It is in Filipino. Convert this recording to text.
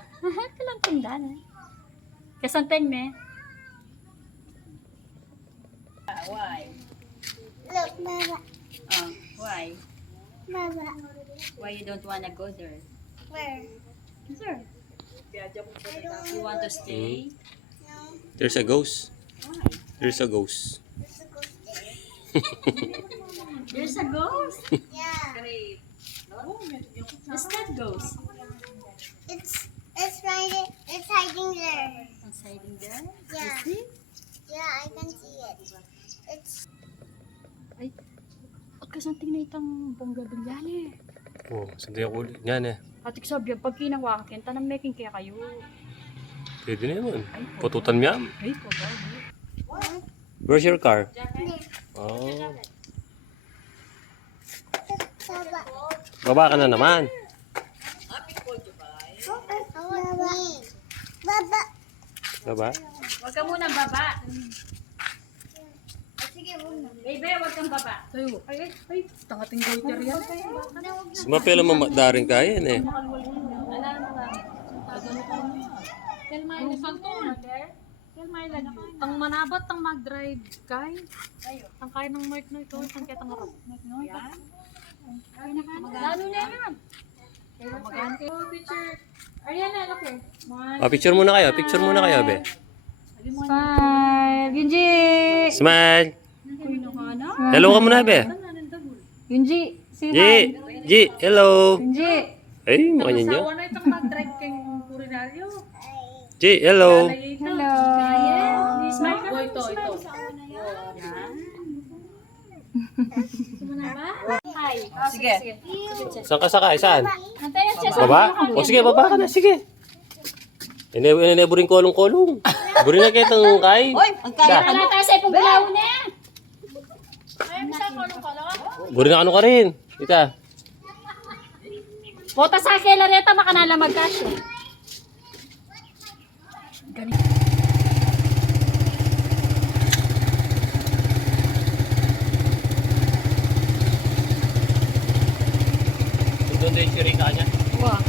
Kalang tindahan eh. Kasanteng me. Why? Look, Mama. Why? Mama. Why you don't wanna go there? Where? Sir. You want to stay? No. There's a ghost. Why? There's a ghost. Let's go there. There's a ghost. Yeah. Great. Is that ghost? It's right. It's hiding there. It's hiding there. Yeah. You see? Yeah, I can see it. It's Ay, kasanting na itang bongga bilyane. Oh, sandi ako ulit. Yan eh. Atik sabi, pag kinawakin, tanang making kaya kayo. Pwede na yun. Pututan mo yan. Ay, po ba? Where's your car? Oh. Baba. Baba ka na naman. Baba. Baba. Baba. Huwag ka munang baba. Baby, huwag kang baba. Tayo. Ay, tangating goiter yan. Sumapela mamadarin ka yan eh. Kelmay na santo. Kelmay lang. Tang manabat, tang mag-drive kay. Tang kaya ng mark na ito. Tang kaya tang harap. Yan. Magano na yan. Magano kayo. Picture. Ariana, look here. Oh, picture muna kayo. Picture muna kayo, be. Smile. Yunji. Smile. Hello ka muna, be. Yunji. Say G. G. Hello. Yunji. Ay, mukha niya niyo. Sawa na itong mag-drive kayong purinaryo. G. Hello. Hello. Smile ka. Ito. Hi. Sige. Saan ka sakay? Saan? Antayin siya sa Baba? O sige, baba ka na. Sige. Inebo rin kolong-kolong. Buri na kayo itong kay. Wala tayo sa ipong bilaw na. Buri na ano ka rin. Ika. Bota sa akin, Lareta, makanala magkasyo. Doon din si Rika niya. Wow.